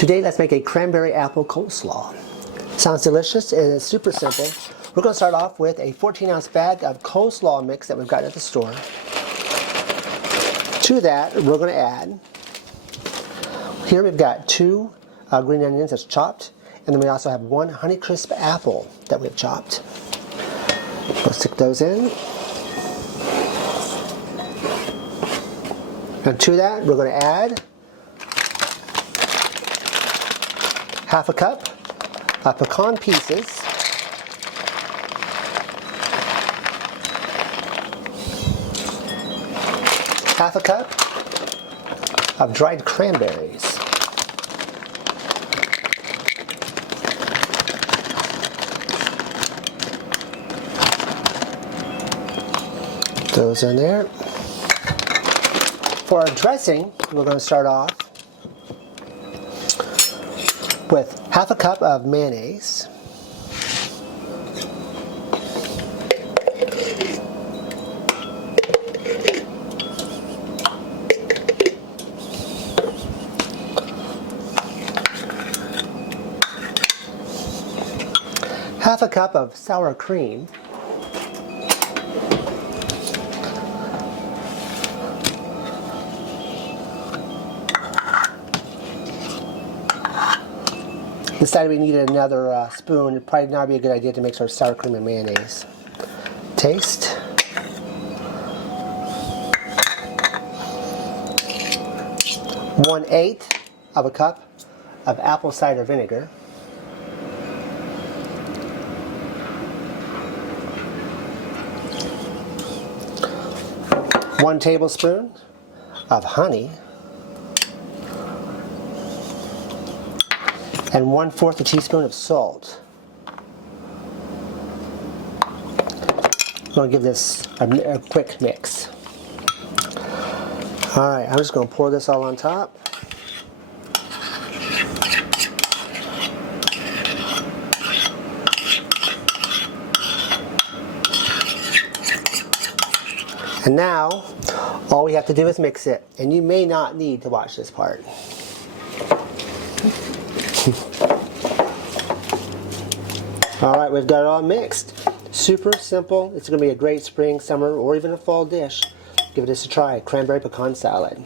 Today let's make a cranberry apple coleslaw. Sounds delicious and it's super simple. We're going to start off with a 14-ounce bag of coleslaw mix that we've got at the store. To that we're going to add, here we've got 2 green onions that's chopped, and then we also have 1 Honeycrisp apple that we've chopped. We'll stick those in. And to that we're going to add half a cup of pecan pieces, half a cup of dried cranberries, those in there. For our dressing, we're going to start off with half a cup of mayonnaise, half a cup of sour cream, decided we needed another spoon. It'd probably not be a good idea to mix our sour cream and mayonnaise. Taste. One-eighth of a cup of apple cider vinegar. One tablespoon of honey. And 1/4 teaspoon of salt. I'm going to give this a quick mix. Alright, I'm just going to pour this all on top. And now, all we have to do is mix it. And you may not need to watch this part. Alright, we've got it all mixed. Super simple. It's going to be a great spring, summer, or even a fall dish. Give this a try. Cranberry pecan salad.